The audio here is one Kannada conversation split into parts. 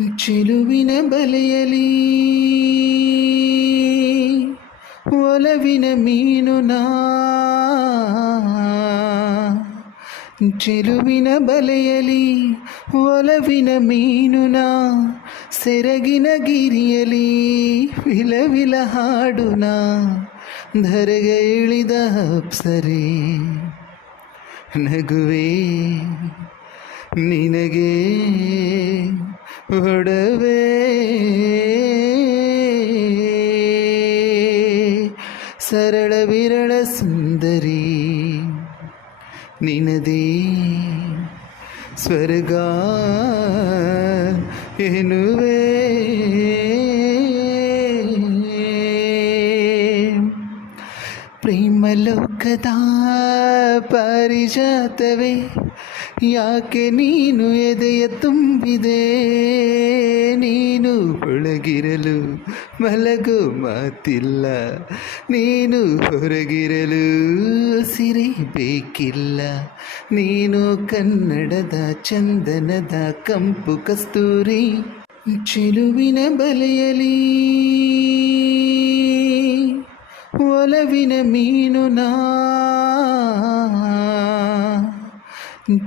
ಚೆಲುವಿನ ಬಲೆಯಲಿ, ಒಲವಿನ ಮೀನು ಚೆಲುವಿನ ಬಲೆಯಲಿ, ಒಲವಿನ ಮೀನುನಾ ಸೆರಗಿನ ಗಿರಿಯಲಿ ವಿಲವಿಲ ಹಾಡುನ ಧರೆಗೆ ಇಳಿದ ಅಪ್ಸರೆ, ನಗುವೆ, ನಿನಗೆ. ಒಡವೆ ಸರಳ ವಿರಳ ಸುಂದರಿ ನಿನದೇ ಸ್ವರ್ಗ ಎನ್ನುವೆ ಪ್ರೇಮಲೋಕದ ಪಾರಿಜಾತವೇ, ಯಾಕೆ ನೀನು ಎದೆಯ ತುಂಬಿದೆ? ನೀನು ಒಳಗಿರಲು ಮಲಗು ಮಾತಿಲ್ಲ, ನೀನು ಹೊರಗಿರಲು ಸಿರಿ ಬೇಕಿಲ್ಲ. ನೀನು ಕನ್ನಡದ ಚಂದನದ ಕಂಪು ಕಸ್ತೂರಿ ಚೆಲುವಿನ ಬಲೆಯಲಿ ಒಲವಿನ ಮೀನು ನಾ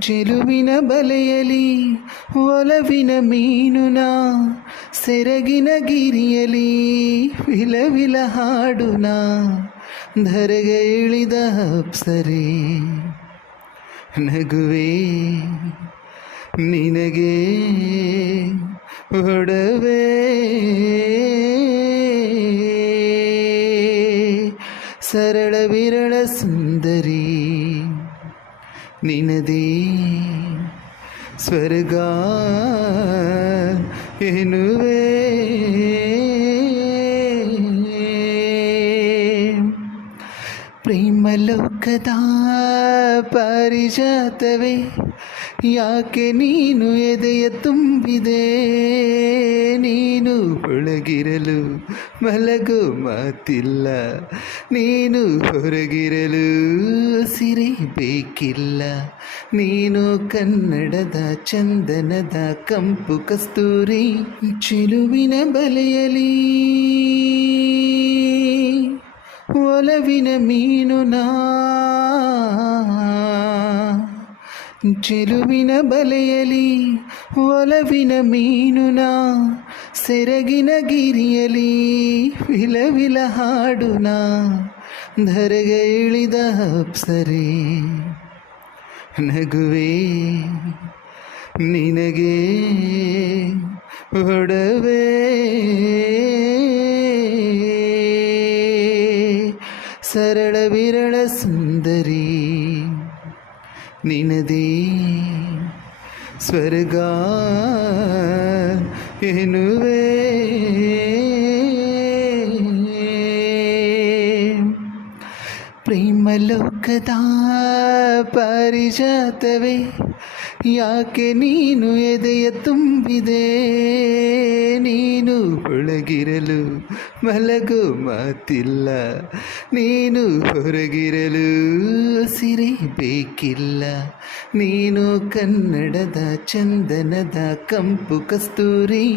ಚೆಲುವಿನ ಬಲೆಯಲಿ ಒಲವಿನ ಮೀನು ನಾ ಸೆರಗಿನ ಗಿರಿಯಲಿ ವಿಲವಿಲ ಹಾಡುನ ಧರೆಗೆ ಇಳಿದ ಅಪ್ಸರೆ, ನಗುವೆ ನಿನಗೆ ಒಡವೆ. ಸರಳ ವಿರಳ ಸುಂದರಿ ನಿನದೇ ಸ್ವರ್ಗ ಎನ್ನುವೆ ಪ್ರೇಮಲೋಕದ ಪಾರಿಜಾತವೇ, ಯಾಕೆ ನೀನು ಎದೆಯ ತುಂಬಿದೆ? ನೀನು ಒಳಗಿರಲು ಮಲಗು ಮಾತಿಲ್ಲ, ನೀನು ಹೊರಗಿರಲು ಸಿರಿ ಬೇಕಿಲ್ಲ. ನೀನು ಕನ್ನಡದ ಚಂದನದ ಕಂಪು ಕಸ್ತೂರಿ ಚಿಲುವಿನ ಬಲೆಯಲಿ ಒಲವಿನ ಮೀನು ನಾ ಚೆಲುವಿನ ಬಲೆಯಲಿ ಒಲವಿನ ಮೀನು ನಾ ಸೆರಗಿನ ಗಿರಿಯಲಿ ವಿಲವಿಲ ಹಾಡುನಾ ಧರೆಗೆ ಇಳಿದ ಅಪ್ಸರೆ. ನಗುವೆ ನಿನಗೆ ಒಡವೆ ಸರಳ ವಿರಳ ಸುಂದರಿ ನಿನದೇ ಸ್ವರ್ಗ ಎನ್ನುವೆ ಪ್ರೇಮಲೋಕದ ಪಾರಿಜಾತವೇ ಯಾಕೆ ನೀನು ಎದೆಯ ತುಂಬಿದೆ? ನೀನು ಒಳಗಿರಲು ಮಲಗು ಮಾತಿಲ್ಲ. ನೀನು ಹೊರಗಿರಲು ಸಿರಿ ಬೇಕಿಲ್ಲ. ನೀನು ಕನ್ನಡದ ಚಂದನದ ಕಂಪು ಕಸ್ತೂರಿ.